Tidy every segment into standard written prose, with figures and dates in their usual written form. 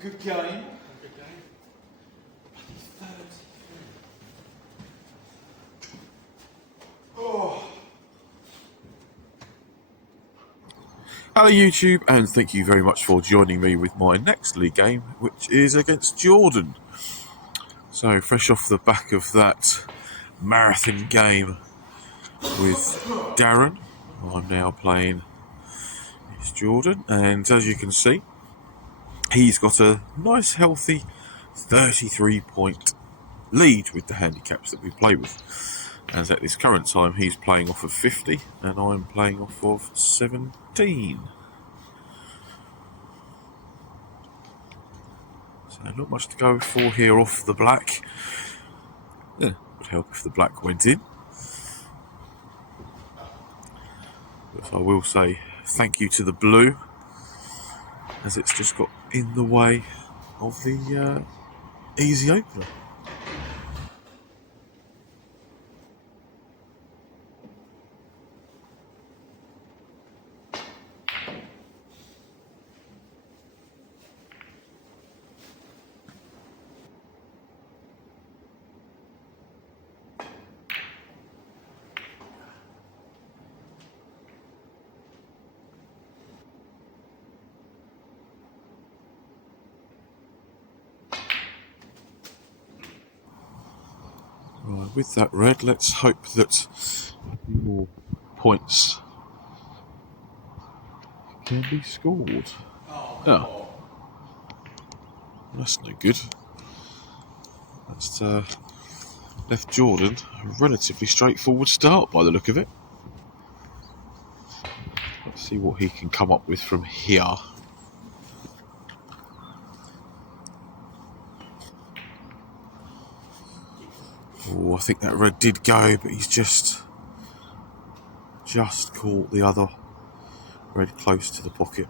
Good game. Good game. Oh. Hello YouTube, and thank you very much for joining me with my next league game, which is against Jordan. So fresh off the back of that marathon game with Darren, I'm now playing against Jordan, and as you can see, he's got a nice healthy 33-point lead with the handicaps that we play with. As at this current time, he's playing off of 50 and I'm playing off of 17. So not much to go for here off the black. Yeah, would help if the black went in. But I will say thank you to the blue, as it's just got in the way of the easy opener. Right, with that red, let's hope that a few more points can be scored. Oh, that's no good. That's left Jordan a relatively straightforward start by the look of it. Let's see what he can come up with from here. Oh, I think that red did go, but he's just caught the other red close to the pocket.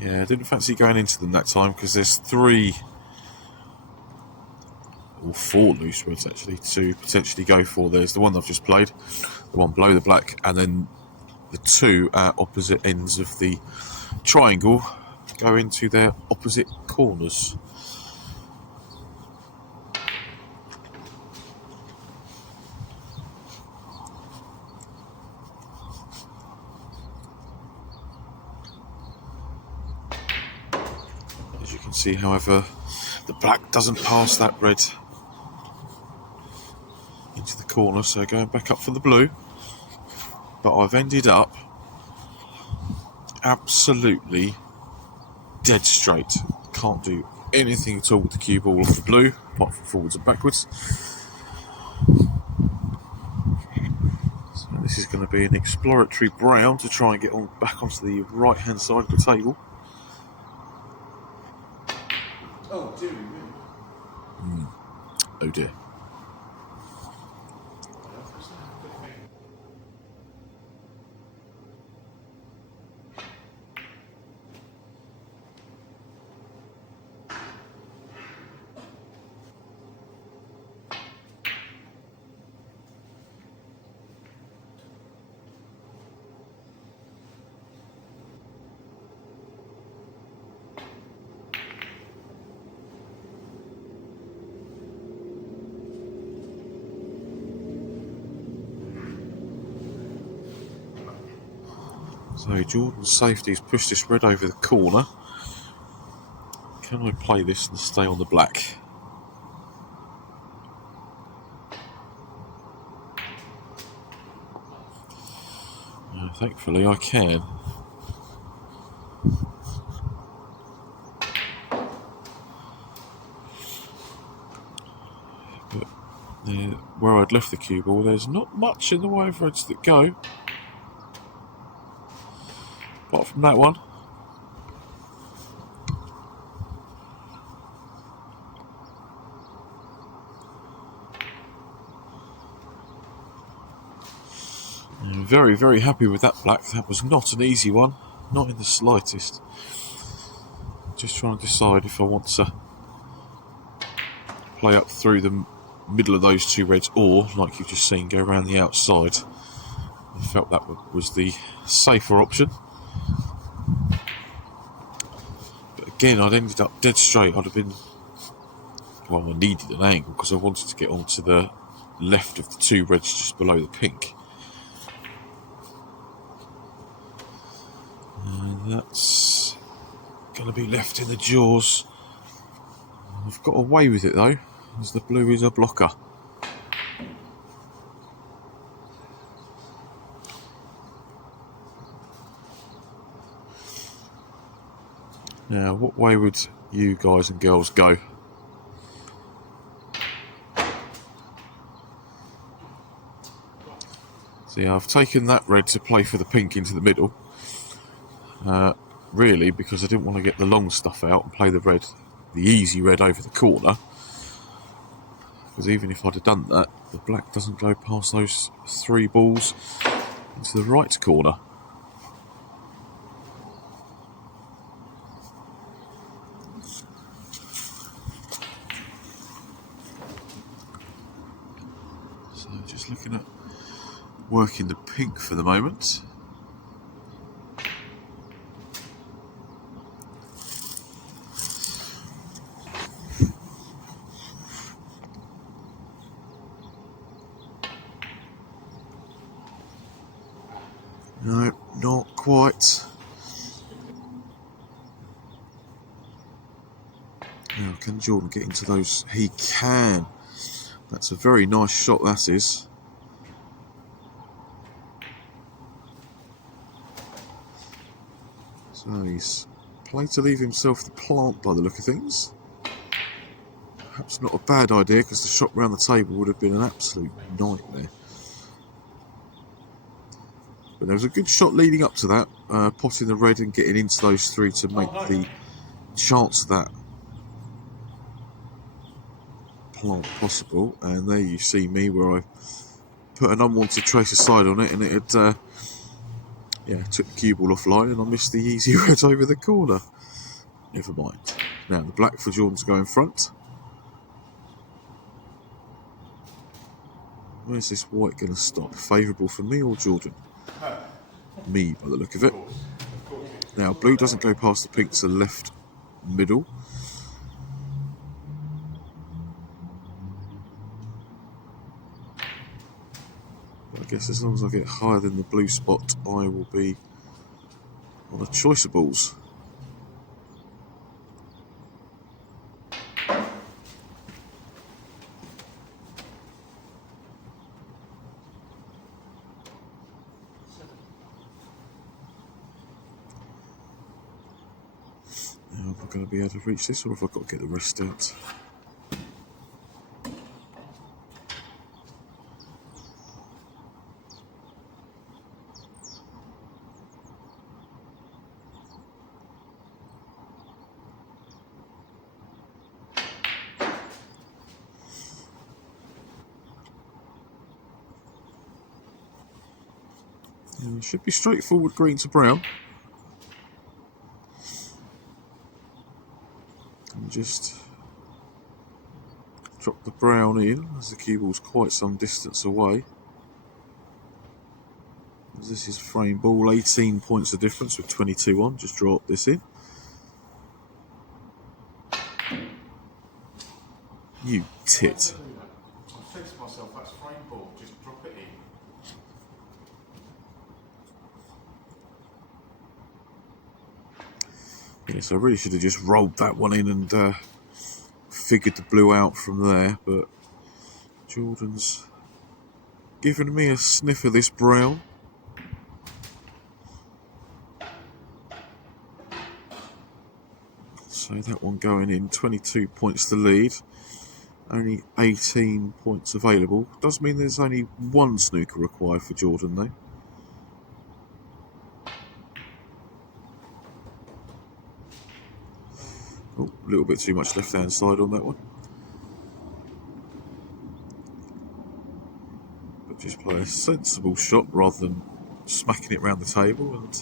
Yeah, I didn't fancy going into them that time because there's 3 or 4 loose reds actually to potentially go for. There's the one I've just played, the one below the black, and then the 2 at opposite ends of the triangle go into their opposite corners. As you can see, however, the black doesn't pass that red into the corner, so going back up for the blue. But I've ended up absolutely dead straight. Can't do anything at all with the cue ball off the blue, apart from forwards and backwards. So this is going to be an exploratory brown to try and get on back onto the right hand side of the table. Oh dear. Oh dear. So Jordan's safety's pushed this red over the corner. Can I play this and stay on the black? Thankfully I can. But where I'd left the cue ball, there's not much in the way of reds that go. Apart from that one. I'm very, very happy with that black. That was not an easy one, not in the slightest. Just trying to decide if I want to play up through the middle of those two reds, or, like you've just seen, go around the outside. I felt that was the safer option. But again, I'd ended up dead straight. I'd have been... Well, I needed an angle because I wanted to get onto the left of the two reds just below the pink. And that's going to be left in the jaws. I've got away with it though, as the blue is a blocker. Now, what way would you guys and girls go? See, I've taken that red to play for the pink into the middle. Really, because I didn't want to get the long stuff out and play the red, the easy red over the corner. Because even if I'd have done that, the black doesn't go past those three balls into the right corner. So just looking at working the pink for the moment. No, not quite. Now, can Jordan get into those? He can. That's a very nice shot, that is. So he's played to leave himself the plant by the look of things. Perhaps not a bad idea, because the shot round the table would have been an absolute nightmare. But there was a good shot leading up to that, potting the red and getting into those three to make the chance of that plant possible. And there you see me where I put an unwanted trace of side on it, and it had took the cue ball offline, and I missed the easy red over the corner. Never mind. Now the black for Jordan to go in front. Where's this white going to stop? Favourable for me or Jordan? Me, by the look of it. Now, blue doesn't go past the pink to the left middle. But I guess as long as I get higher than the blue spot, I will be on a choice of balls. Am I going to be able to reach this, or have I got to get the rest out? Yeah, it should be straightforward green to brown. And just drop the brown in as the cue ball's quite some distance away. As this is frame ball, 18 points of difference with 22 on. Just drop this in. You tit. I said to myself, that's frame ball, just drop it in. Yes, I really should have just rolled that one in and figured the blue out from there, but Jordan's given me a sniff of this brown. So that one going in, 22 points to lead. Only 18 points available. Does mean there's only one snooker required for Jordan though. Oh, a little bit too much left hand side on that one. But just play a sensible shot rather than smacking it round the table. And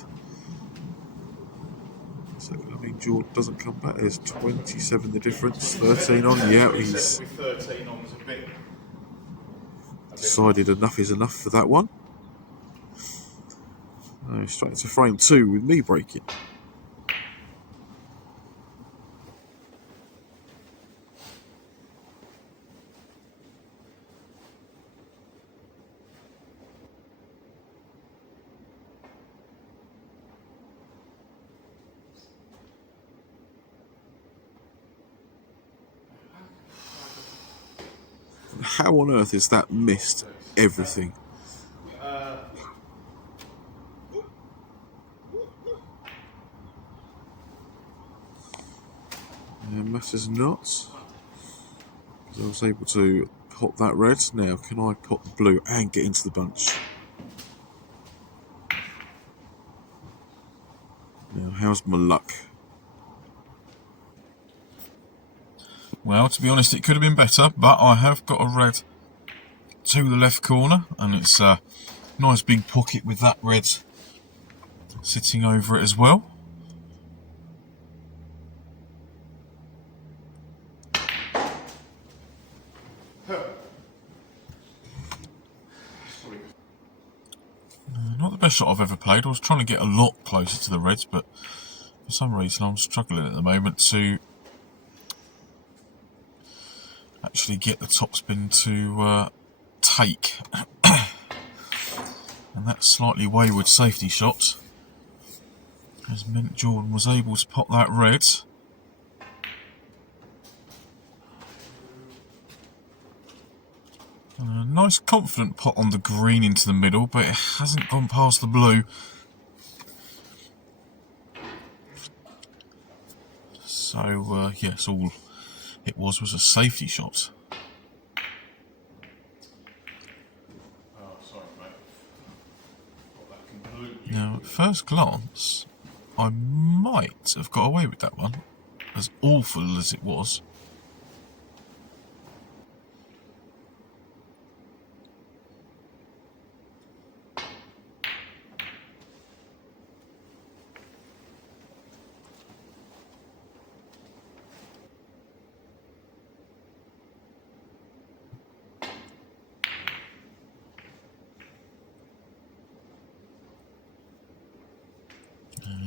so mean Jordan doesn't come back. There's 27 the difference, 13 on. Yeah, he's with 13 on was a bit decided enough is enough for that one. Straight into frame 2 with me breaking. How on earth is that missed everything? Matters not. I was able to pop that red. Now can I pop the blue and get into the bunch? Now how's my luck? Well, to be honest, it could have been better, but I have got a red to the left corner, and it's a nice big pocket with that red sitting over it as well. Not the best shot I've ever played. I was trying to get a lot closer to the reds, but for some reason I'm struggling at the moment to actually get the topspin to take. And that slightly wayward safety shot has meant Jordan was able to pop that red. A nice confident pot on the green into the middle, but it hasn't gone past the blue. So, yes, all it was a safety shot. Now, at first glance, I might have got away with that one, as awful as it was.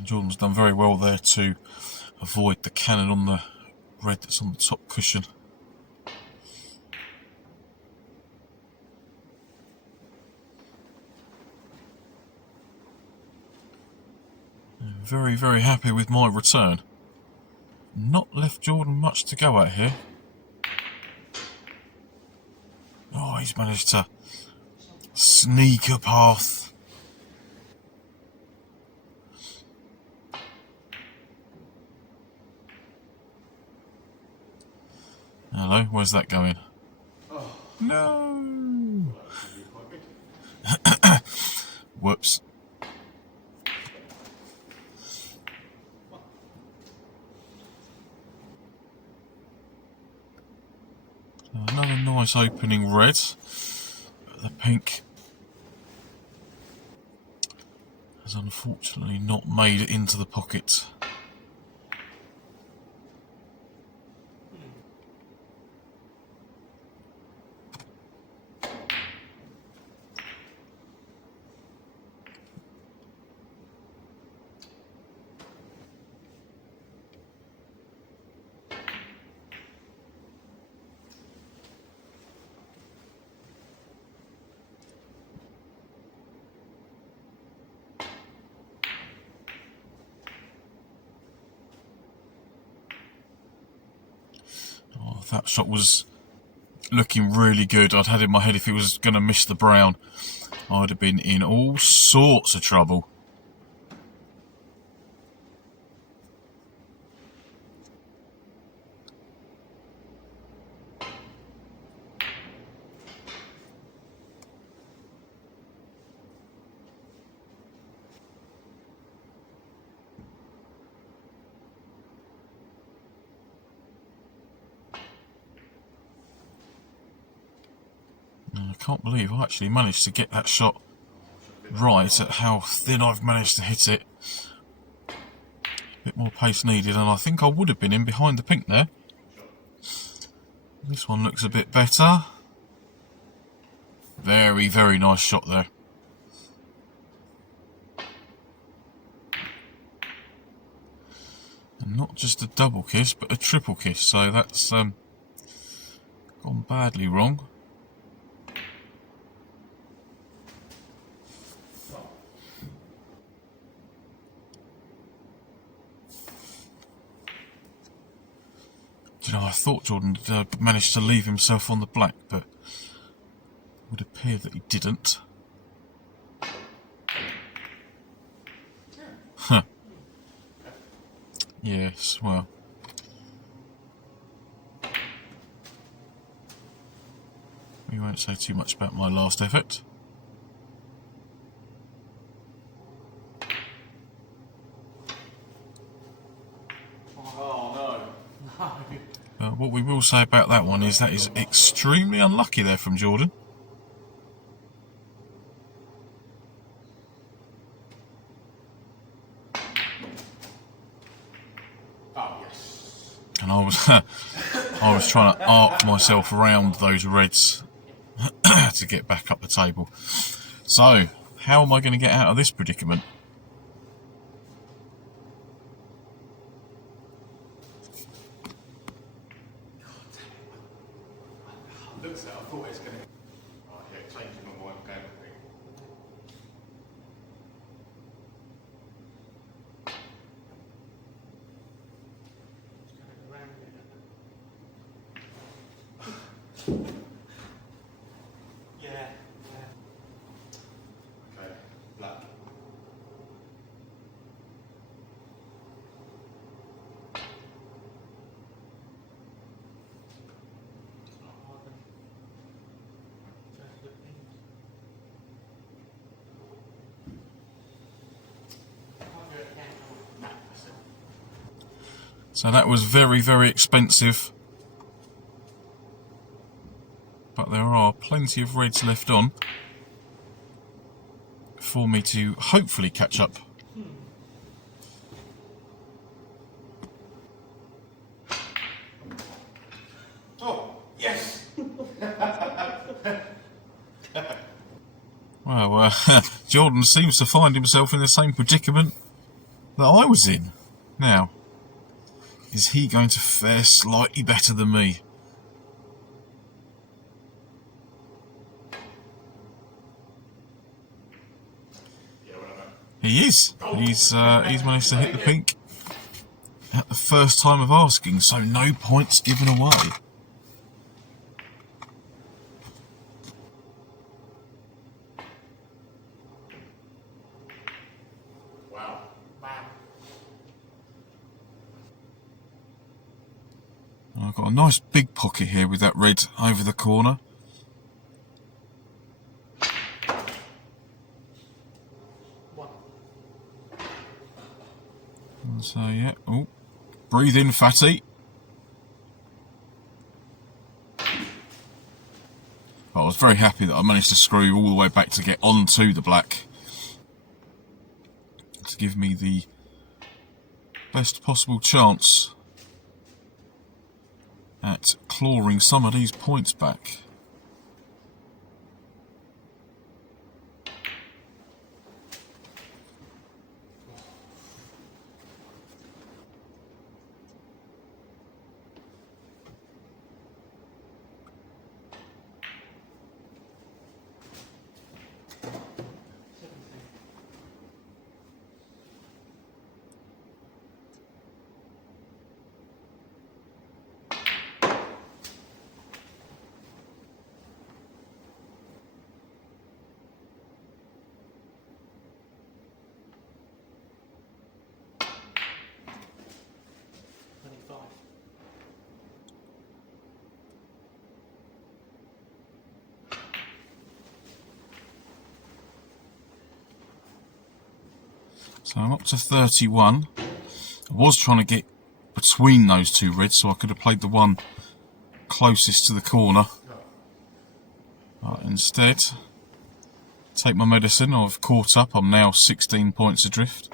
Jordan's done very well there to avoid the cannon on the red that's on the top cushion. Very, very happy with my return. Not left Jordan much to go at here. Oh, he's managed to sneak a path. Hello, where's that going? Oh. No! Whoops. Another nice opening red. The pink has unfortunately not made it into the pocket. That shot was looking really good. I'd had in my head if he was going to miss the brown, I'd have been in all sorts of trouble. I can't believe I actually managed to get that shot right at how thin I've managed to hit it. Bit more pace needed, and I think I would have been in behind the pink there. This one looks a bit better. Very, very nice shot there. And not just a double kiss, but a triple kiss, so that's gone badly wrong. Do you know, I thought Jordan had managed to leave himself on the black, but it would appear that he didn't. Huh. Yes, well. We won't say too much about my last effort. Oh no. What we will say about that one is that is extremely unlucky there from Jordan. Oh yes. And I was trying to arc myself around those reds to get back up the table. So, how am I going to get out of this predicament? I looked at it, I thought it was going to. Oh yeah, changing my mind again. Yeah. Okay, black. So that was very, very expensive. But there are plenty of reds left on for me to hopefully catch up. Oh yes. Well, Jordan seems to find himself in the same predicament that I was in. Now, is he going to fare slightly better than me? He is. He's managed to hit the pink at the first time of asking, so no points given away. Wow. I've got a nice big pocket here with that red over the corner. And so yeah, oh, breathe in, fatty. But I was very happy that I managed to screw all the way back to get onto the black to give me the best possible chance at clawing some of these points back. So I'm up to 31. I was trying to get between those two reds so I could have played the one closest to the corner. But instead, take my medicine. I've caught up. I'm now 16 points adrift.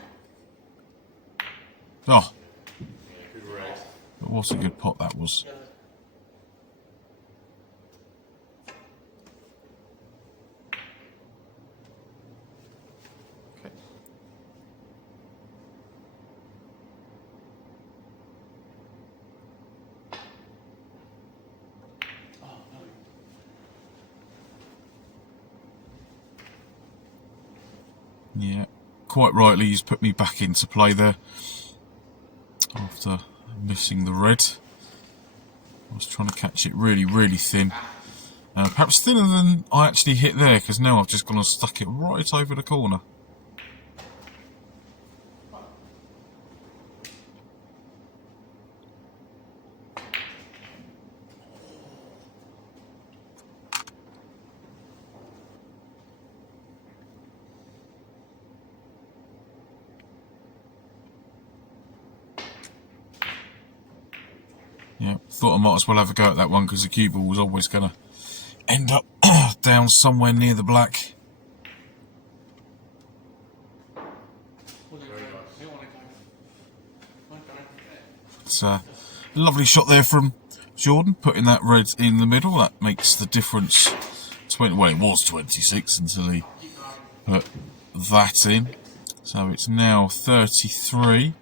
Oh, Yeah, good red. what a good pot that was. Okay. Oh, no. Yeah, quite rightly he's put me back into play there after missing the red. I was trying to catch it really, really thin. Perhaps thinner than I actually hit there, because now I've just gone and stuck it right over the corner. Yeah, thought I might as well have a go at that one because the cue ball was always going to end up down somewhere near the black. It's a lovely shot there from Jordan, putting that red in the middle. That makes the difference. 20, well, it was 26 until he put that in. So it's now 33.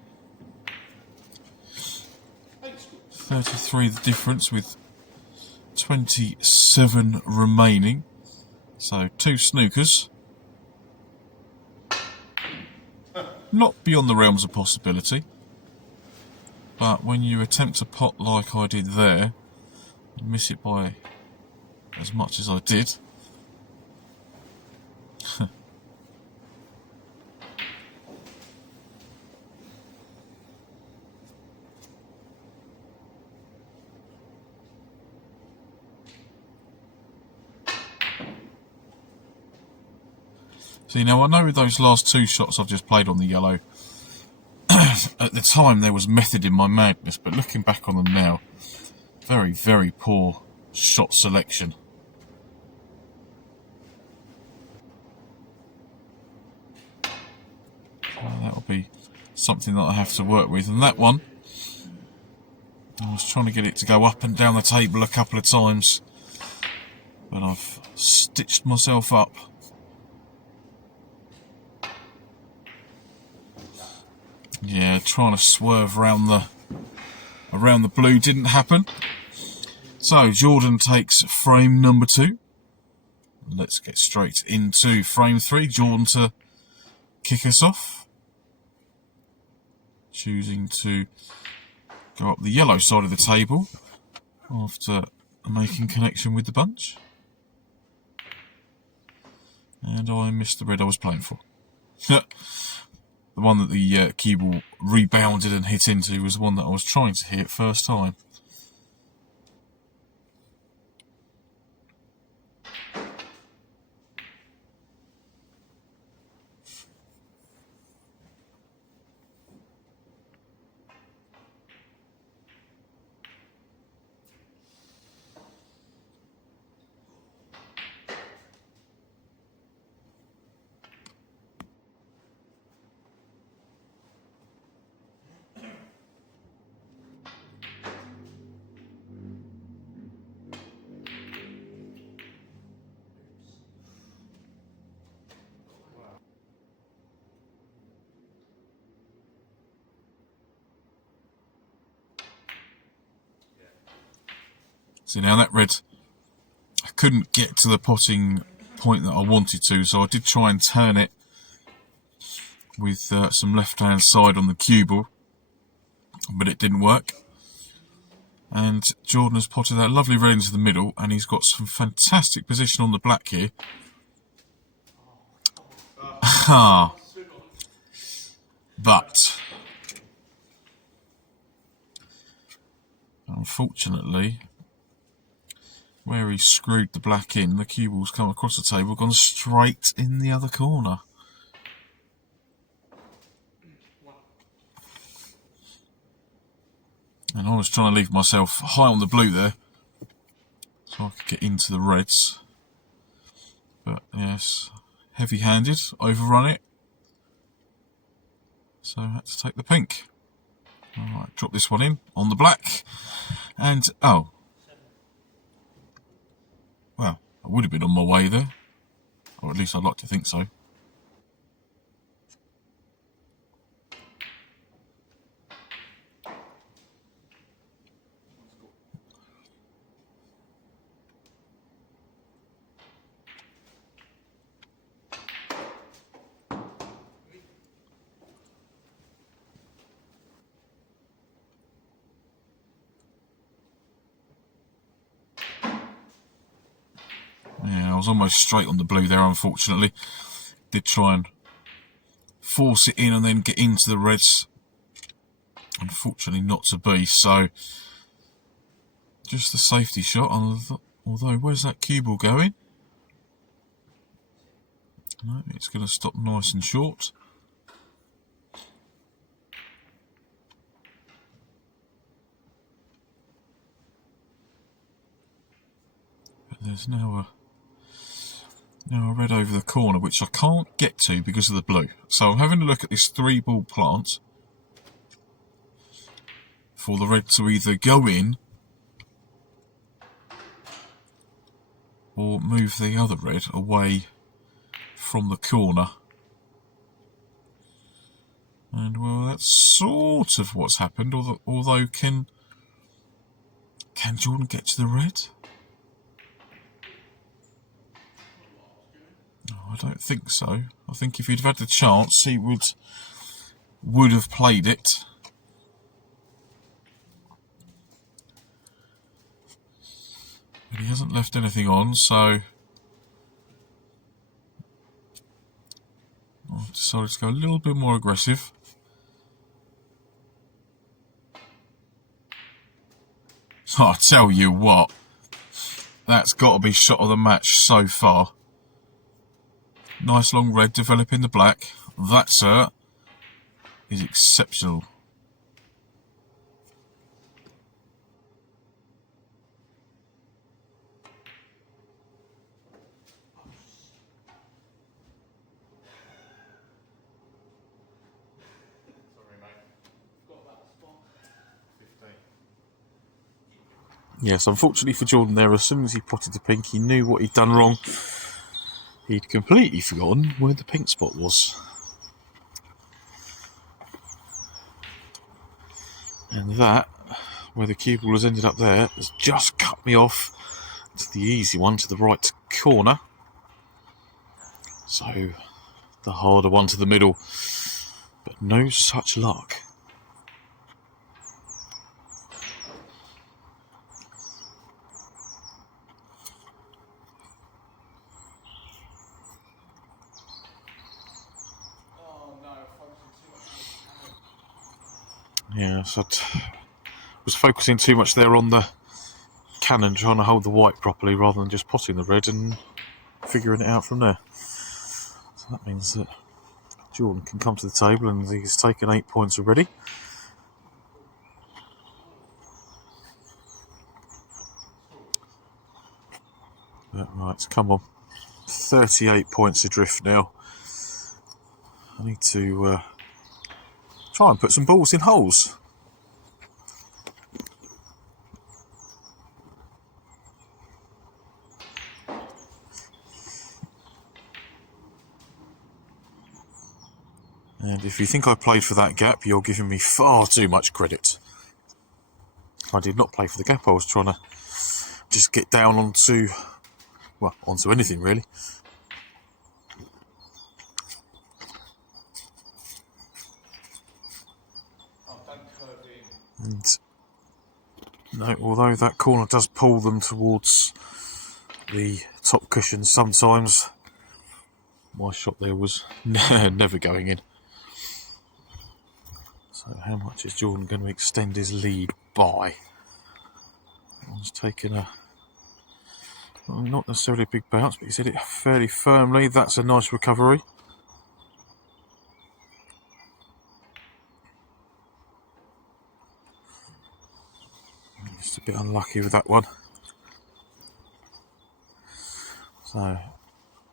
33 the difference with 27 remaining. So 2 snookers. Not beyond the realms of possibility. But when you attempt a pot like I did there, and miss it by as much as I did, see, now I know with those last 2 shots I've just played on the yellow, at the time there was method in my madness, but looking back on them now, very, very poor shot selection. So that'll be something that I have to work with. And that one, I was trying to get it to go up and down the table a couple of times, but I've stitched myself up. Yeah, trying to swerve around the blue didn't happen. So Jordan takes frame number 2. Let's get straight into frame 3. Jordan to kick us off, choosing to go up the yellow side of the table after making connection with the bunch. And I missed the red I was playing for. The one that the cue ball rebounded and hit into was the one that I was trying to hit first time. See, now that red, I couldn't get to the potting point that I wanted to, so I did try and turn it with some left-hand side on the cue ball, but it didn't work. And Jordan has potted that lovely red into the middle, and he's got some fantastic position on the black here. But unfortunately, where he screwed the black in, the cue ball's come across the table, gone straight in the other corner. And I was trying to leave myself high on the blue there, so I could get into the reds. But yes, heavy-handed, overrun it. So I had to take the pink. Alright, drop this one in on the black. And, oh. Well, I would have been on my way there. Or at least I'd like to think so. Yeah, I was almost straight on the blue there, unfortunately. Did try and force it in and then get into the reds. Unfortunately not to be, so just a safety shot. Although, where's that cue ball going? No, it's going to stop nice and short. But there's now a red over the corner, which I can't get to because of the blue. So I'm having a look at this 3-ball plant for the red to either go in or move the other red away from the corner. And well, that's sort of what's happened, although can Jordan get to the red? No, I don't think so. I think if he'd had the chance, he would have played it. But he hasn't left anything on, so I've decided to go a little bit more aggressive. I tell you what, that's got to be shot of the match so far. Nice long red developing the black. That, sir, is exceptional. Sorry, mate. Got about a spot. 15. Yes, unfortunately for Jordan there, as soon as he potted the pink, he knew what he'd done wrong. He'd completely forgotten where the pink spot was. And that, where the cue ball has ended up there, has just cut me off to the easy one to the right corner. So, the harder one to the middle. But no such luck. Yeah, so I was focusing too much there on the cannon, trying to hold the white properly rather than just potting the red and figuring it out from there. So that means that Jordan can come to the table and he's taken 8 points already. But right, come on. 38 points adrift now. I need to try and put some balls in holes. And if you think I played for that gap, you're giving me far too much credit. I did not play for the gap. I was trying to just get down onto anything really. And no, although that corner does pull them towards the top cushion sometimes, my shot there was never going in. So how much is Jordan going to extend his lead by? He's taken not necessarily a big bounce, but he's hit it fairly firmly. That's a nice recovery. Just a bit unlucky with that one. So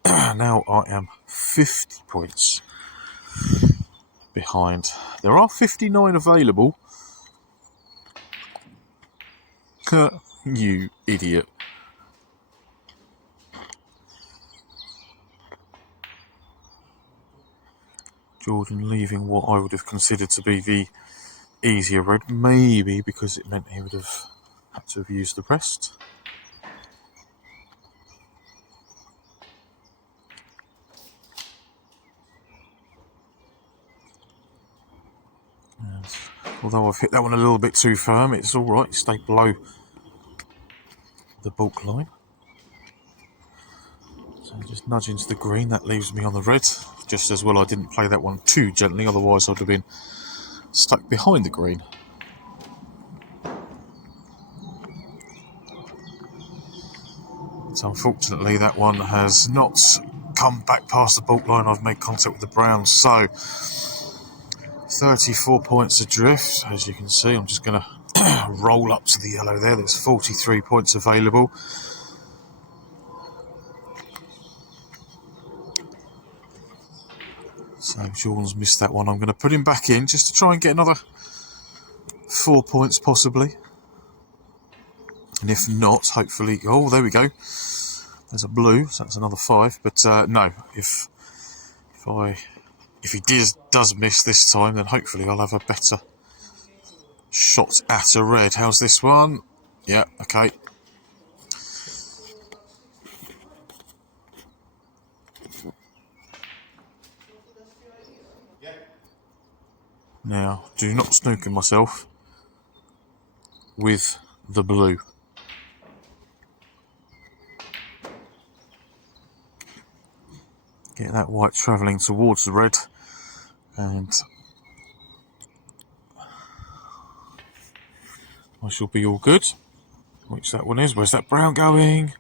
now I am 50 points behind. There are 59 available, You idiot. Jordan leaving what I would have considered to be the easier red, maybe because it meant he would have had to have used the rest. And although I've hit that one a little bit too firm, it's alright, stay below the bulk line. So just nudge into the green, that leaves me on the red. Just as well I didn't play that one too gently, otherwise I'd have been stuck behind the green. So unfortunately that one has not come back past the bulk line. I've made contact with the brown, so 34 points adrift. As you can see, I'm just going to roll up to the yellow there. There's 43 points available. So Jordan's missed that one. I'm going to put him back in just to try and get another 4 points possibly. And if not, hopefully... Oh, there we go. There's a blue, so that's another 5. But no, if he does miss this time, then hopefully I'll have a better shot at a red. How's this one? Yeah, okay. Now, do not snooker myself with the blue. Get that white travelling towards the red, and I shall be all good. Which that one is. Where's that brown going?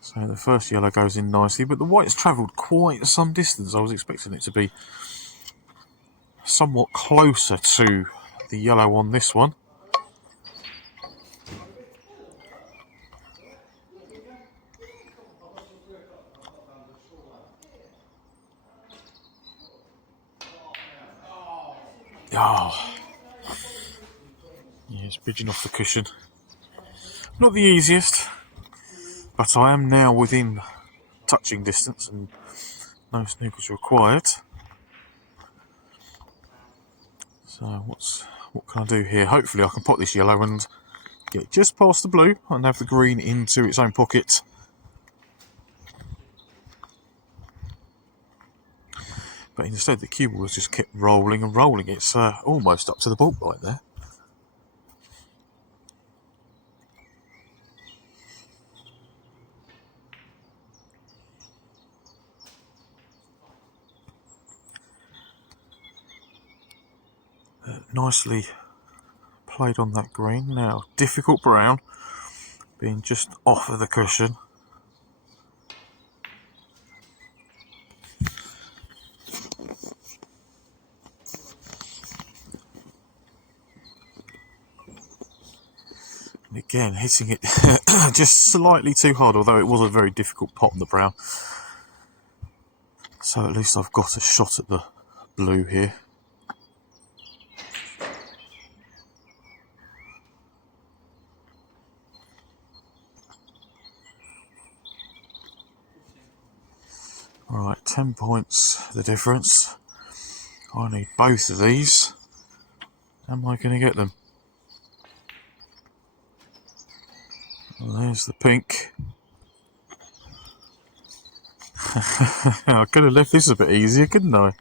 So the first yellow goes in nicely, but the white's travelled quite some distance. I was expecting it to be somewhat closer to the yellow on this one. Oh, yeah, it's bridging off the cushion. Not the easiest, but I am now within touching distance and no snookers required. So what can I do here? Hopefully I can pot this yellow and get just past the blue and have the green into its own pocket. But instead the cue ball has just kept rolling and rolling. It's almost up to the bulk right there. Nicely played on that green. Now, difficult brown, being just off of the cushion. And again, hitting it just slightly too hard, although it was a very difficult pot on the brown. So at least I've got a shot at the blue here. Alright, 10 points the difference. I need both of these. Am I going to get them? Well, there's the pink. I could have left this a bit easier, couldn't I?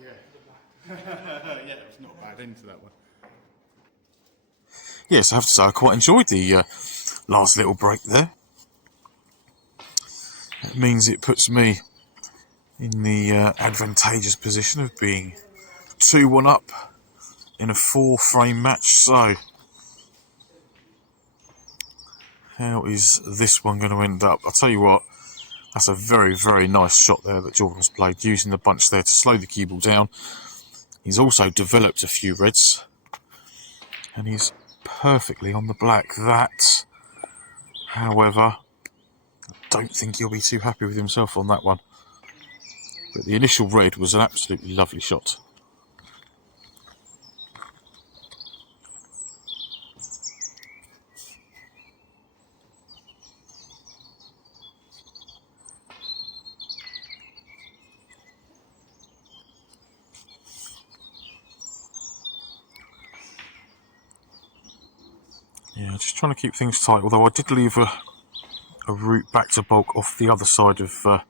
Yeah, it was not bad into that one. Yes, I have to say I quite enjoyed the last little break there. It means it puts me in the advantageous position of being 2-1 up in a 4-frame match. So, how is this one going to end up? I'll tell you what, that's a very, very nice shot there that Jordan's played, using the bunch there to slow the cue ball down He's also developed a few reds, and he's perfectly on the black. That, however, I don't think he'll be too happy with himself on that one. But the initial red was an absolutely lovely shot. Yeah, just trying to keep things tight, although I did leave a route back to bulk off the other side of the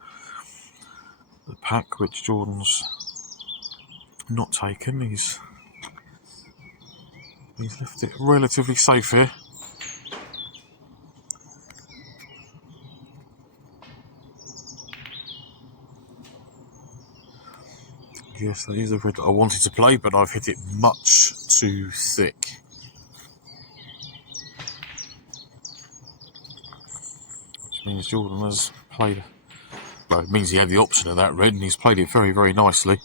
pack, which Jordan's not taken. He's left it relatively safe here. Yes, that is the red that I wanted to play, but I've hit it much too thick. Which means Jordan has played... Well, it means he had the option of that red, and he's played it very, very nicely.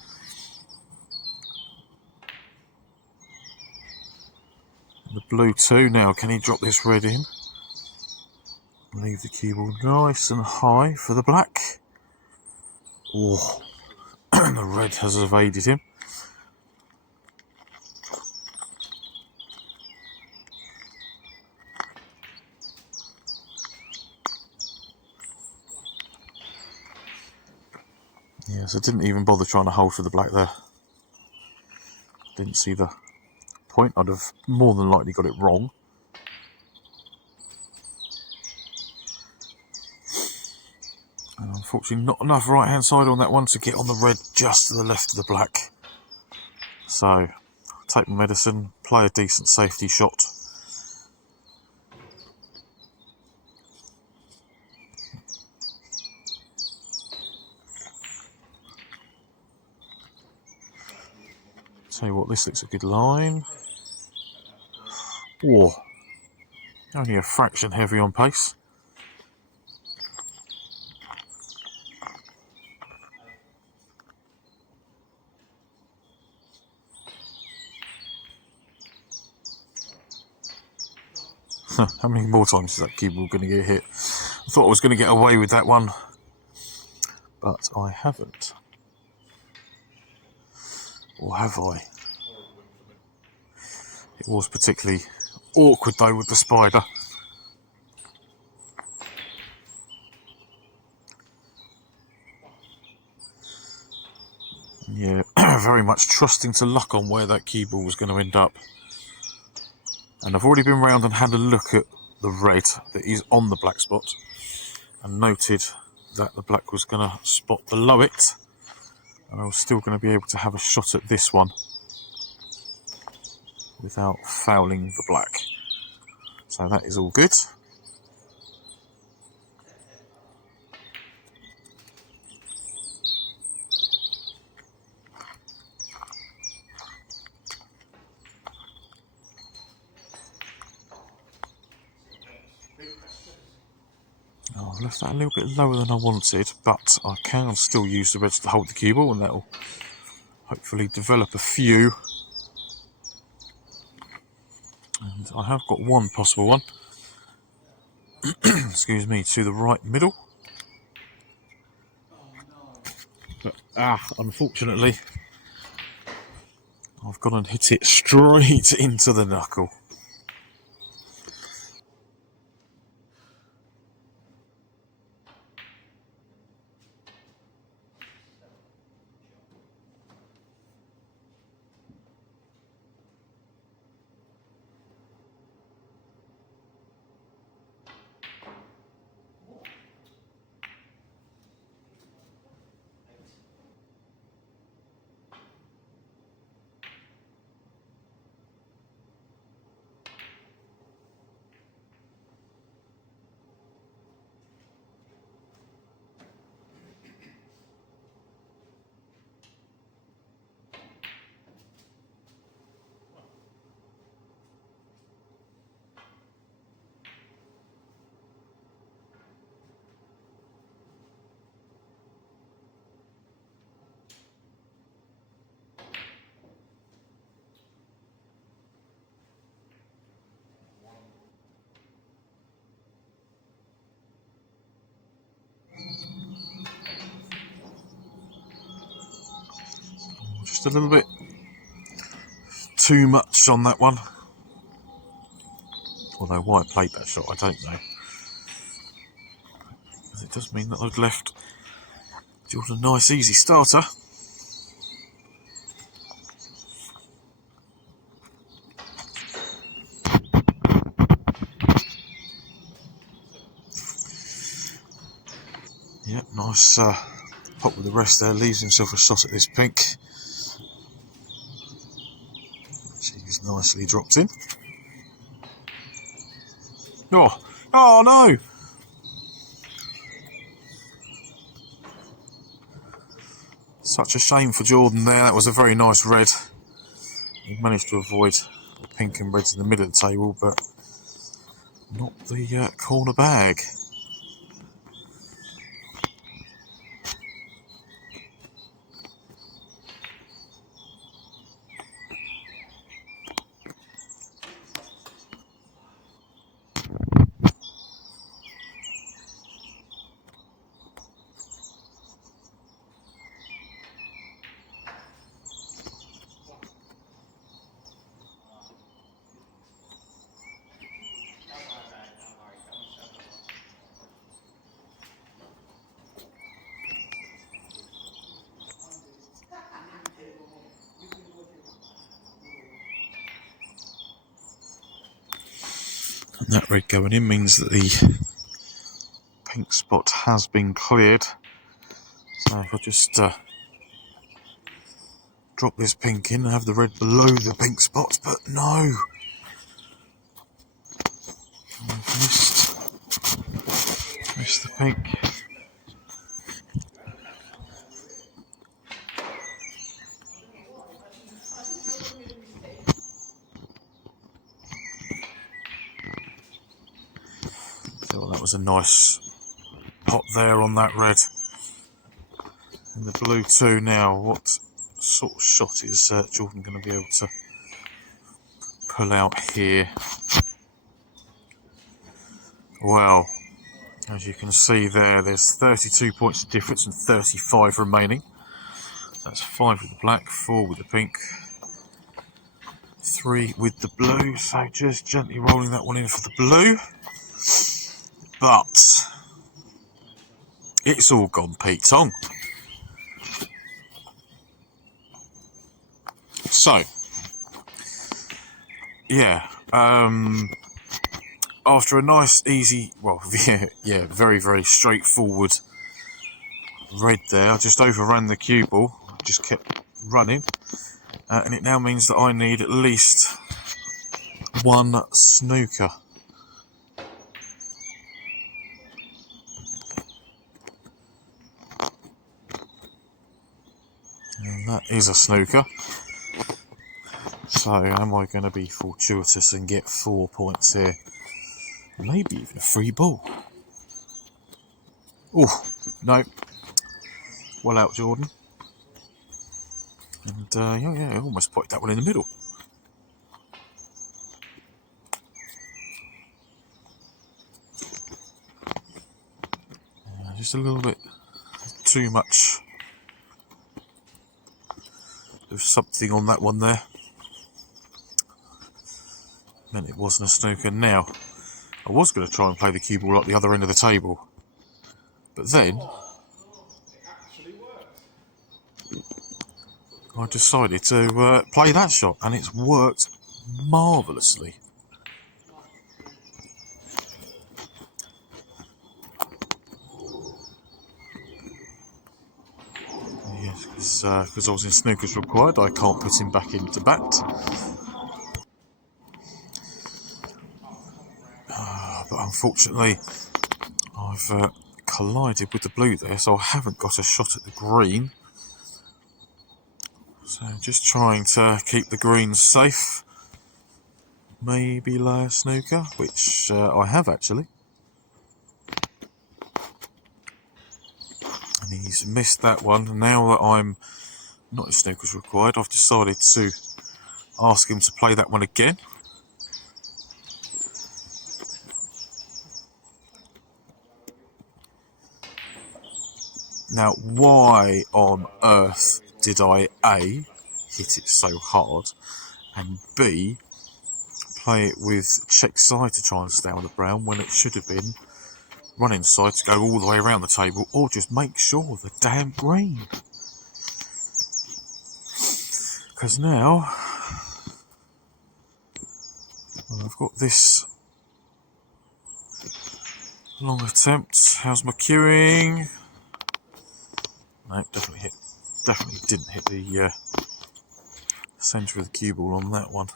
The blue too. Now, can he drop this red in? Leave the cue ball nice and high for the black. Oh, the red has evaded him. Yes, I didn't even bother trying to hold for the black there. Didn't see the point. I'd have more than likely got it wrong. And unfortunately, not enough right-hand side on that one to get on the red just to the left of the black. So, take my medicine, play a decent safety shot. Tell you what, this looks a good line. Whoa. Only a fraction heavy on pace. How many more times is that cue ball going to get hit? I thought I was going to get away with that one, but I haven't. Or have I? It was particularly awkward though with the spider. Yeah, very much trusting to luck on where that cue ball was going to end up. And I've already been round and had a look at the red that is on the black spot and noted that the black was going to spot below it, and I was still going to be able to have a shot at this one without fouling the black. So that is all good. Oh, I've left that a little bit lower than I wanted, but I can still use the reds to hold the cue ball, and that will hopefully develop a few. And I have got one possible one. Excuse me, to the right middle. But, unfortunately, I've gone and hit it straight into the knuckle. Just a little bit too much on that one. Although why I played that shot, I don't know. Because it does mean that I've left Jordan a nice easy starter. Yep, nice pop with the rest there. Leaves himself a shot at this pink. She's nicely dropped in. Oh no! Such a shame for Jordan there. That was a very nice red. He managed to avoid the pink and reds in the middle of the table, but not the corner bag. And that red going in means that the pink spot has been cleared. So if I just drop this pink in and have the red below the pink spot, but no. I've missed the pink. So well, that was a nice pot there on that red. And the blue too. Now, what sort of shot is Jordan going to be able to pull out here? Well, as you can see there's 32 points of difference and 35 remaining. That's 5 with the black, 4 with the pink, 3 with the blue. So just gently rolling that one in for the blue. But it's all gone Pete Tong. So, yeah, after a nice, easy, well, yeah, very, very straightforward red there, I just overran the cue ball, just kept running, and it now means that I need at least one snooker. And that is a snooker. So am I going to be fortuitous and get 4 points here? Maybe even a free ball. Oh, no. Well out, Jordan. And yeah, I almost put that one in the middle. Just a little bit too much of something on that one there. Meant it wasn't a snooker. Now, I was going to try and play the cue ball at the other end of the table, but then I decided to play that shot, and it's worked marvellously. Yes, because I was in snookers required, I can't put him back into bat. But unfortunately, I've collided with the blue there, so I haven't got a shot at the green. So just trying to keep the greens safe. Maybe lay a snooker, which I have actually. And he's missed that one. Now that I'm not in snookers required, I've decided to ask him to play that one again. Now, why on earth did I A, hit it so hard, and B, play it with check side to try and stay on the brown when it should have been run inside to go all the way around the table, or just make sure the damn green. Because now, well, I've got this long attempt. How's my queuing? No, definitely didn't hit the centre of the cue ball on that one.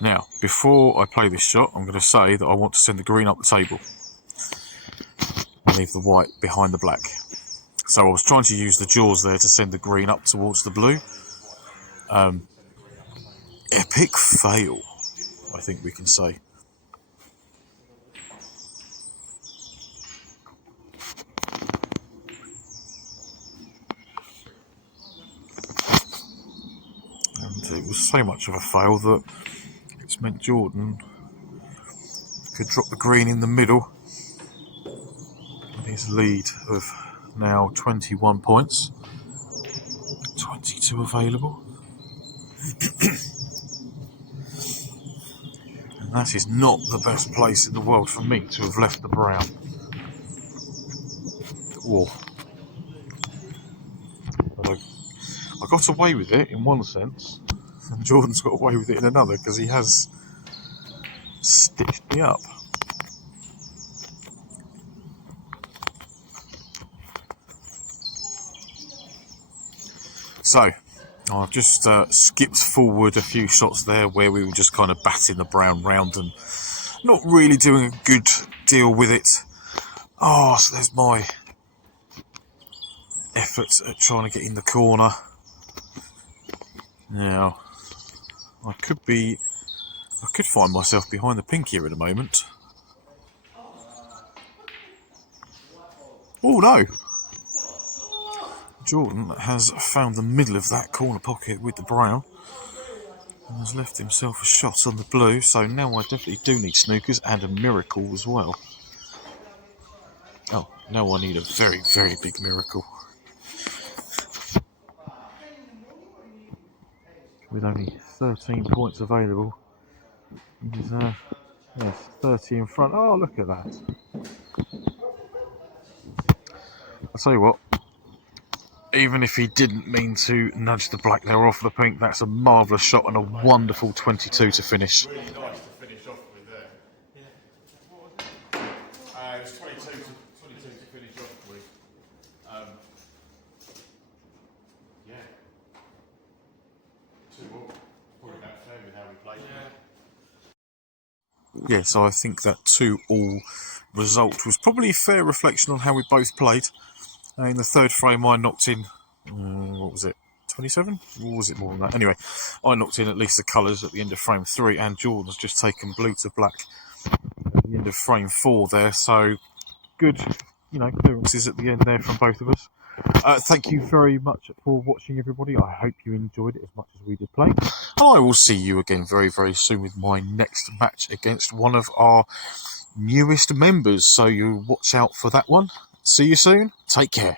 Now, before I play this shot, I'm going to say that I want to send the green up the table and leave the white behind the black. So I was trying to use the jaws there to send the green up towards the blue. Epic fail, I think we can say. And it was so much of a fail that it's meant Jordan could drop the green in the middle. And his lead of now 21 points. 22 available. And that is not the best place in the world for me to have left the brown. Whoa. But I got away with it in one sense, and Jordan's got away with it in another, because he has stitched me up. So, I've just skipped forward a few shots there where we were just kind of batting the brown round and not really doing a good deal with it. Oh, so there's my effort at trying to get in the corner. Now, I could find myself behind the pink here at the moment. Oh no! Jordan has found the middle of that corner pocket with the brown and has left himself a shot on the blue, so now I definitely do need snookers and a miracle as well. Oh, now I need a very, very big miracle. With only 13 points available, he's 30 in front. Oh, look at that. I'll tell you what, even if he didn't mean to nudge the black there off the pink, that's a marvellous shot and a wonderful 22 to finish. Really nice to finish off with there. Yeah. It was 22 to finish off with. Yeah. 2-all. Probably about fair with how we played. Yeah, so I think that 2-all result was probably a fair reflection on how we both played. In the third frame, I knocked in, what was it, 27? Or was it more than that? Anyway, I knocked in at least the colours at the end of frame 3, and Jordan's just taken blue to black at the end of frame 4 there. So, good, clearances at the end there from both of us. Thank you very much for watching, everybody. I hope you enjoyed it as much as we did play. And I will see you again very, very soon with my next match against one of our newest members. So you watch out for that one. See you soon. Take care.